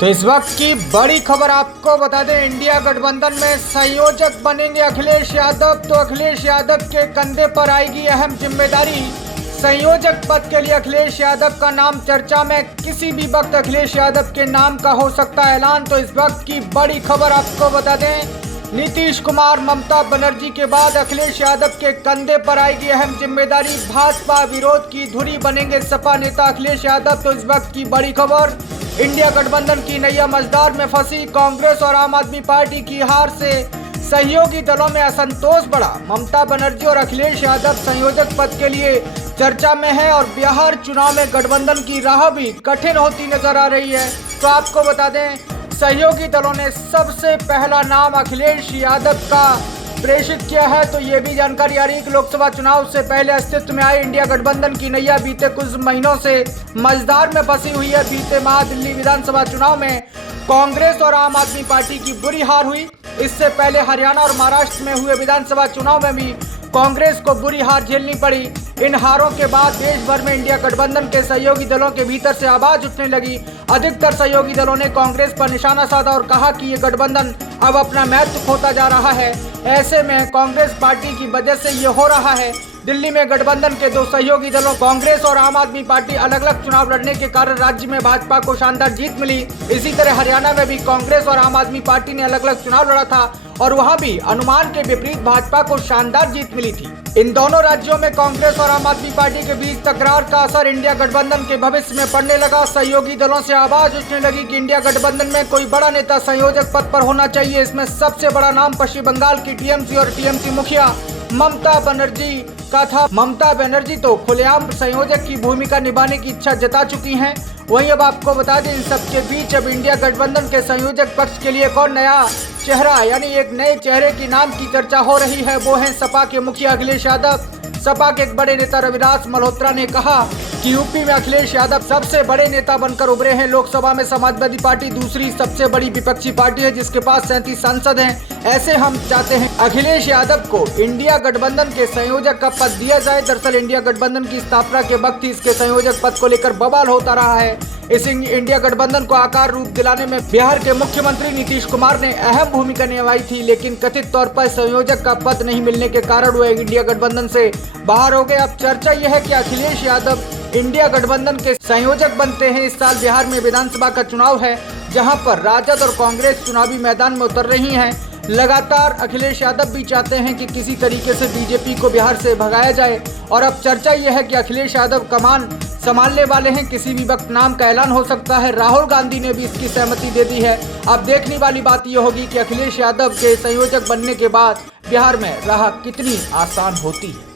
तो इस वक्त की बड़ी खबर आपको बता दें, इंडिया गठबंधन में संयोजक बनेंगे अखिलेश यादव। तो अखिलेश यादव के कंधे पर आएगी अहम जिम्मेदारी। संयोजक पद के लिए अखिलेश यादव का नाम चर्चा में, किसी भी वक्त अखिलेश यादव के नाम का हो सकता है ऐलान। तो इस वक्त की बड़ी खबर आपको बता दें, नीतीश कुमार ममता बनर्जी के बाद अखिलेश यादव के कंधे पर आएगी अहम जिम्मेदारी। भाजपा विरोध की धुरी बनेंगे सपा नेता अखिलेश यादव। तो इस वक्त की बड़ी खबर, इंडिया गठबंधन की नैया मझधार में फंसी कांग्रेस और आम आदमी पार्टी की हार से सहयोगी दलों में असंतोष बढ़ा। ममता बनर्जी और अखिलेश यादव संयोजक पद के लिए चर्चा में है और बिहार चुनाव में गठबंधन की राह भी कठिन होती नजर आ रही है। तो आपको बता दें, सहयोगी दलों ने सबसे पहला नाम अखिलेश यादव का प्रेषित किया है। तो ये भी जानकारी आ रही है कि लोकसभा चुनाव से पहले अस्तित्व में आई इंडिया गठबंधन की नैया बीते कुछ महीनों से मझधार में फंसी हुई है। बीते माह दिल्ली विधानसभा चुनाव में कांग्रेस और आम आदमी पार्टी की बुरी हार हुई। इससे पहले हरियाणा और महाराष्ट्र में हुए विधानसभा चुनाव में भी कांग्रेस को बुरी हार झेलनी पड़ी। इन हारों के बाद देश भर में इंडिया गठबंधन के सहयोगी दलों के भीतर से आवाज उठने लगी। अधिकतर सहयोगी दलों ने कांग्रेस पर निशाना साधा और कहा कि ये गठबंधन अब अपना महत्व खोता जा रहा है। ऐसे में कांग्रेस पार्टी की वजह से ये हो रहा है। दिल्ली में गठबंधन के दो सहयोगी दलों कांग्रेस और आम आदमी पार्टी अलग अलग चुनाव लड़ने के कारण राज्य में भाजपा को शानदार जीत मिली। इसी तरह हरियाणा में भी कांग्रेस और आम आदमी पार्टी ने अलग अलग चुनाव लड़ा था और वहां भी अनुमान के विपरीत भाजपा को शानदार जीत मिली थी। इन दोनों राज्यों में कांग्रेस और आम आदमी पार्टी के बीच तकरार का असर इंडिया गठबंधन के भविष्य में पड़ने लगा। सहयोगी दलों से आवाज उठने लगी कि इंडिया गठबंधन में कोई बड़ा नेता संयोजक पद पर होना चाहिए। इसमें सबसे बड़ा नाम पश्चिम बंगाल की टीएमसी और टीएमसी मुखिया ममता बनर्जी का था। ममता बनर्जी तो खुलेआम संयोजक की भूमिका निभाने की इच्छा जता चुकी हैं। वहीं अब आपको बता दें, इन सबके बीच अब इंडिया गठबंधन के संयोजक पक्ष के लिए कौन नया चेहरा यानी एक नए चेहरे की नाम की चर्चा हो रही है। वो है सपा के मुखिया अखिलेश यादव। सपा के एक बड़े नेता रविदास मल्होत्रा ने कहा कि यूपी में अखिलेश यादव सबसे बड़े नेता बनकर उभरे हैं। लोकसभा में समाजवादी पार्टी दूसरी सबसे बड़ी विपक्षी पार्टी है जिसके पास 37 सांसद हैं। ऐसे हम चाहते हैं अखिलेश यादव को इंडिया गठबंधन के संयोजक का पद दिया जाए। दरअसल इंडिया गठबंधन की स्थापना के वक्त ही इसके संयोजक पद को लेकर बवाल होता रहा है। इस इंडिया गठबंधन को आकार रूप दिलाने में बिहार के मुख्यमंत्री नीतीश कुमार ने अहम भूमिका निभाई थी, लेकिन कथित तौर पर संयोजक का पद नहीं मिलने के कारण वो इंडिया गठबंधन से बाहर हो गए। अब चर्चा यह है कि अखिलेश यादव इंडिया गठबंधन के संयोजक बनते हैं। इस साल बिहार में विधानसभा का चुनाव है जहां पर राजद और कांग्रेस चुनावी मैदान में उतर रही हैं। लगातार अखिलेश यादव भी चाहते हैं कि किसी तरीके से बीजेपी को बिहार से भगाया जाए और अब चर्चा यह है कि अखिलेश यादव कमान संभालने वाले हैं। किसी भी वक्त नाम का ऐलान हो सकता है। राहुल गांधी ने भी इसकी सहमति दे दी है। अब देखने वाली बात यह होगी कि अखिलेश यादव के संयोजक बनने के बाद बिहार में राह कितनी आसान होती है।